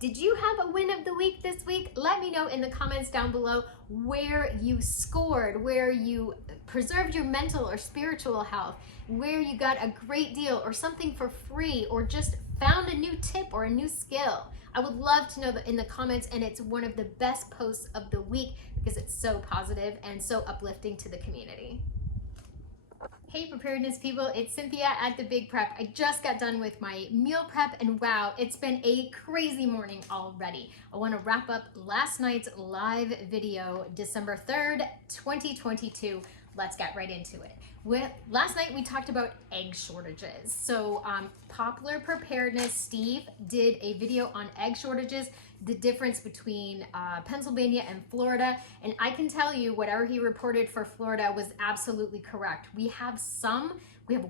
Did you have a win of the week this week? Let me know in the comments down below where you scored, where you preserved your mental or spiritual health, where you got a great deal or something for free, or just found a new tip or a new skill. I would love to know that in the comments, and it's one of the best posts of the week because it's so positive and so uplifting to the community. Hey preparedness people, it's Cynthia at The Big Prep. I just got done with my meal prep and wow, it's been a crazy morning already. I want to wrap up last night's live video, December 3rd, 2022. Let's get right into it. Last night we talked about egg shortages. So Popular Preparedness, Steve did a video on egg shortages, the difference between Pennsylvania and Florida. And I can tell you whatever he reported for Florida was absolutely correct. We have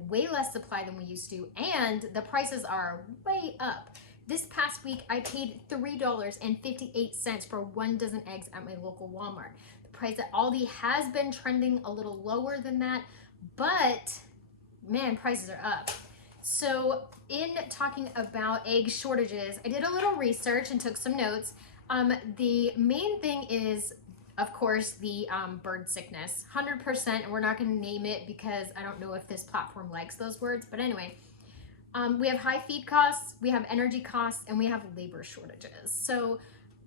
way less supply than we used to, and the prices are way up. This past week, I paid $3.58 for 1 dozen eggs at my local Walmart. The price at Aldi has been trending a little lower than that, but man, prices are up. So in talking about egg shortages, I did a little research and took some notes. The main thing is, of course, the bird sickness, 100%, and we're not going to name it because I don't know if this platform likes those words, but anyway. We have high feed costs, we have energy costs, and we have labor shortages. So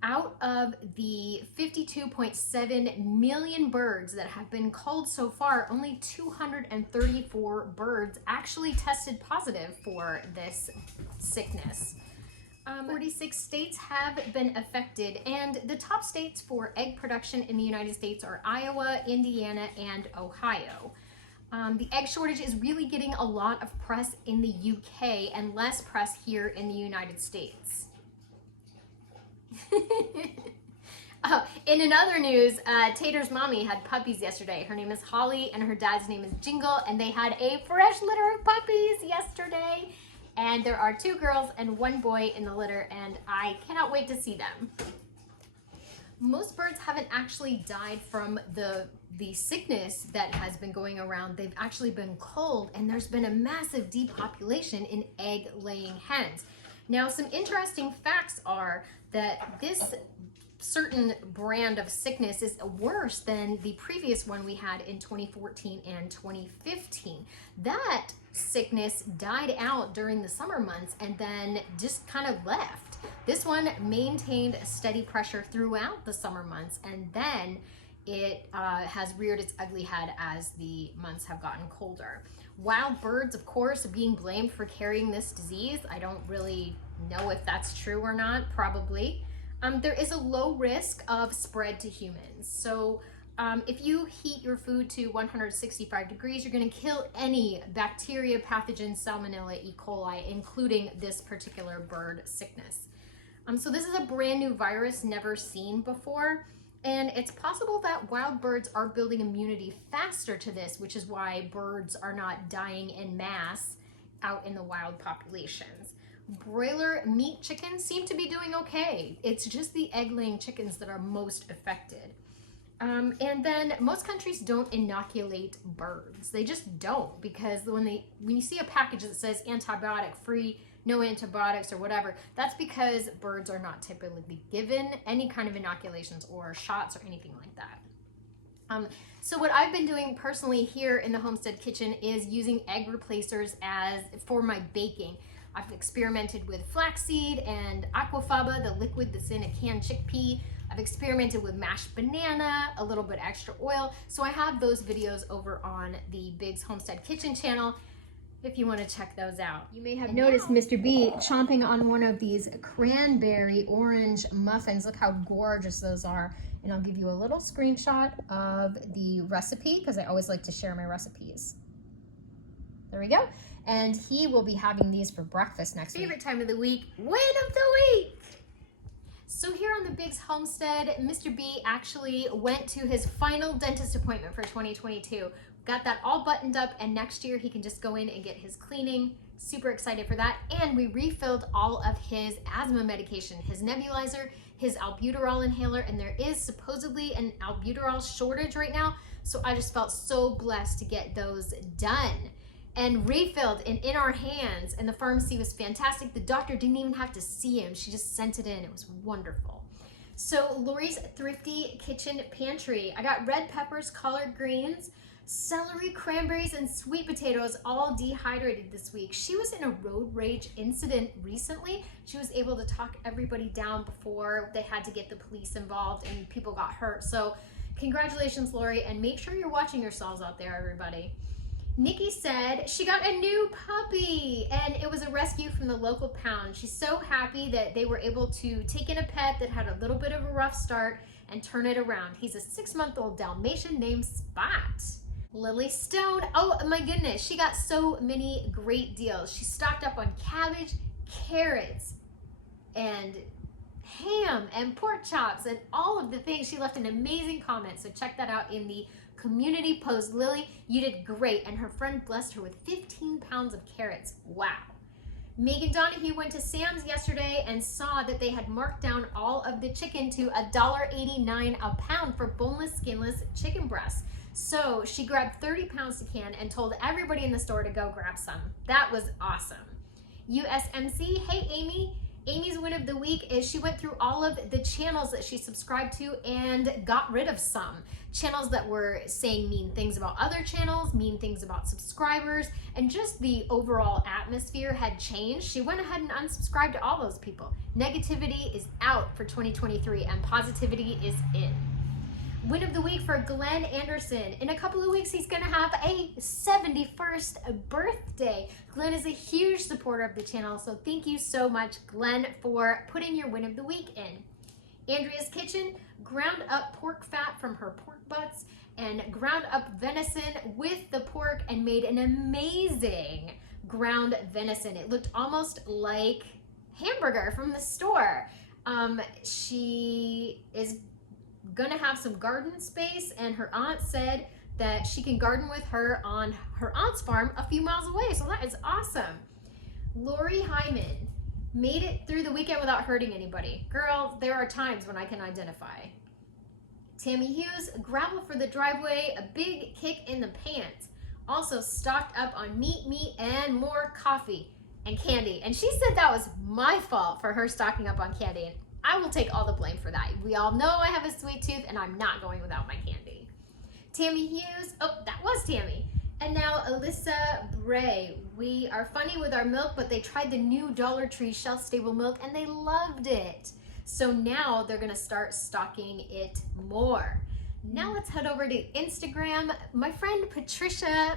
out of the 52.7 million birds that have been culled so far, only 234 birds actually tested positive for this sickness. 46 states have been affected, and the top states for egg production in the United States are Iowa, Indiana, and Ohio. The egg shortage is really getting a lot of press in the UK and less press here in the United States. In another news, Tater's mommy had puppies yesterday. Her name is Holly and her dad's name is Jingle, and they had a fresh litter of puppies yesterday. And there are 2 girls and 1 boy in the litter, and I cannot wait to see them. Most birds haven't actually died from the sickness that has been going around. They've actually been culled, and there's been a massive depopulation in egg-laying hens. Now, some interesting facts are that this certain brand of sickness is worse than the previous one we had in 2014 and 2015. That sickness died out during the summer months and then just kind of left. This one maintained steady pressure throughout the summer months, and then it has reared its ugly head as the months have gotten colder. Wild birds, of course, are being blamed for carrying this disease. I don't really know if that's true or not, probably. There is a low risk of spread to humans. So if you heat your food to 165 degrees, you're going to kill any bacteria, pathogen, Salmonella, E. coli, including this particular bird sickness. So this is a brand new virus never seen before. And it's possible that wild birds are building immunity faster to this, which is why birds are not dying en masse out in the wild populations. Broiler meat chickens seem to be doing okay. It's just the egg-laying chickens that are most affected. And then most countries don't inoculate birds. They just don't, because when you see a package that says antibiotic free, no antibiotics or whatever, that's because birds are not typically given any kind of inoculations or shots or anything like that. So what I've been doing personally here in the Homestead kitchen is using egg replacers for my baking. I've experimented with flaxseed and aquafaba, the liquid that's in a canned chickpea. I've experimented with mashed banana, a little bit extra oil. So I have those videos over on the Big's Homestead Kitchen channel if you want to check those out. You may have noticed Mr. B chomping on one of these cranberry orange muffins. Look how gorgeous those are. And I'll give you a little screenshot of the recipe because I always like to share my recipes. There we go. And he will be having these for breakfast next week. Favorite time of the week, win of the week. So here on the Big's Homestead, Mr. B actually went to his final dentist appointment for 2022. Got that all buttoned up, and next year he can just go in and get his cleaning. Super excited for that. And we refilled all of his asthma medication, his nebulizer, his albuterol inhaler, and there is supposedly an albuterol shortage right now. So I just felt so blessed to get those done. and refilled and in our hands. And the pharmacy was fantastic. The doctor didn't even have to see him. She just sent it in. It was wonderful. So Lori's Thrifty Kitchen Pantry. I got red peppers, collard greens, celery, cranberries, and sweet potatoes, all dehydrated this week. She was in a road rage incident recently. She was able to talk everybody down before they had to get the police involved and people got hurt. So congratulations, Lori, and make sure you're watching yourselves out there, everybody. Nikki said she got a new puppy and it was a rescue from the local pound. She's so happy that they were able to take in a pet that had a little bit of a rough start and turn it around. He's a 6-month-old Dalmatian named Spot. Lily Stone, oh my goodness, she got so many great deals. She stocked up on cabbage, carrots, and ham and pork chops and all of the things. She left an amazing comment, so check that out in the community post. Lily, you did great, and her friend blessed her with 15 pounds of carrots. Wow. Megan Donahue went to Sam's yesterday and saw that they had marked down all of the chicken to $1.89 a pound for boneless, skinless chicken breasts. So she grabbed 30 pounds to can and told everybody in the store to go grab some. That was awesome. USMC, hey Amy. Amy's win of the week is she went through all of the channels that she subscribed to and got rid of some. Channels that were saying mean things about other channels, mean things about subscribers, and just the overall atmosphere had changed. She went ahead and unsubscribed to all those people. Negativity is out for 2023 and positivity is in. Win of the week for Glenn Anderson. In a couple of weeks, he's gonna have a 71st birthday. Glenn is a huge supporter of the channel, so thank you so much, Glenn, for putting your win of the week in. Andrea's Kitchen ground up pork fat from her pork butts and ground up venison with the pork and made an amazing ground venison. It looked almost like hamburger from the store. She is gonna have some garden space, and her aunt said that she can garden with her on her aunt's farm a few miles away, so that is awesome. Lori Hyman made it through the weekend without hurting anybody. Girl, there are times when I can identify. Tammy Hughes, gravel for the driveway, a big kick in the pants. Also stocked up on meat, and more coffee and candy. And she said that was my fault for her stocking up on candy. And I will take all the blame for that. We all know I have a sweet tooth and I'm not going without my candy. Tammy Hughes, oh, that was Tammy. And now Alyssa Bray. We are funny with our milk, but they tried the new Dollar Tree shelf stable milk and they loved it. So now they're gonna start stocking it more. Now let's head over to Instagram. My friend Patricia,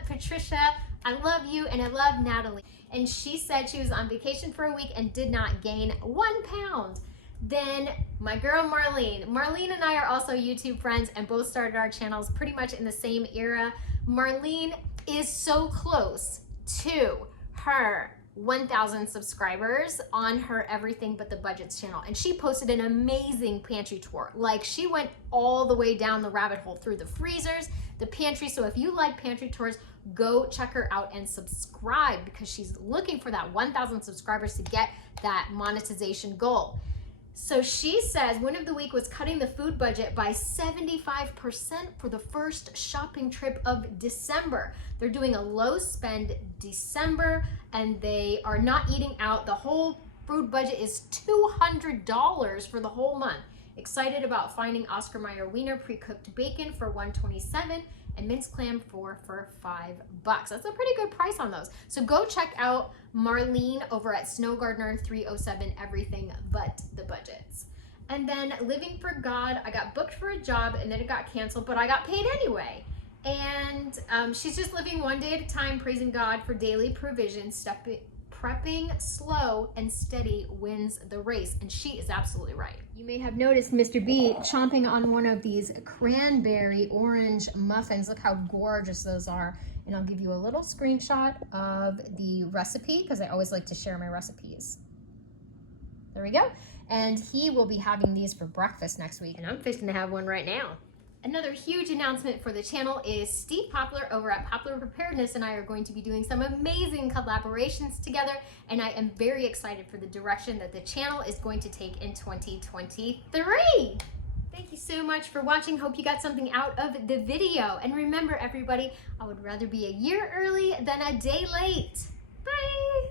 I love you and I love Natalie. And she said she was on vacation for a week and did not gain 1 pound. Then my girl Marlene and I are also YouTube friends and both started our channels pretty much in the same era. Marlene is so close to her 1,000 subscribers on her Everything But the Budgets channel, and she posted an amazing pantry tour. Like, she went all the way down the rabbit hole through the freezers, the pantry. So if you like pantry tours, go check her out and subscribe, because she's looking for that 1,000 subscribers to get that monetization goal. So she says win of the week was cutting the food budget by 75% for the first shopping trip of December. They're doing a low spend December and they are not eating out. The whole food budget is $200 for the whole month. Excited about finding Oscar Mayer Wiener pre-cooked bacon for $127 and minced clam for $5. That's a pretty good price on those. So go check out Marlene over at Snow Gardener 307 Everything But the Budgets. And then Living for God, I got booked for a job and then it got canceled, but I got paid anyway. And she's just living one day at a time, praising God for daily provision, prepping slow and steady wins the race. And she is absolutely right. You may have noticed Mr. B chomping on one of these cranberry orange muffins. Look how gorgeous those are. And I'll give you a little screenshot of the recipe because I always like to share my recipes. There we go. And he will be having these for breakfast next week. And I'm fixing to have one right now. Another huge announcement for the channel is Steve Poplar over at Poplar Preparedness and I are going to be doing some amazing collaborations together, and I am very excited for the direction that the channel is going to take in 2023. Thank you so much for watching. Hope you got something out of the video. And remember, everybody, I would rather be a year early than a day late. Bye.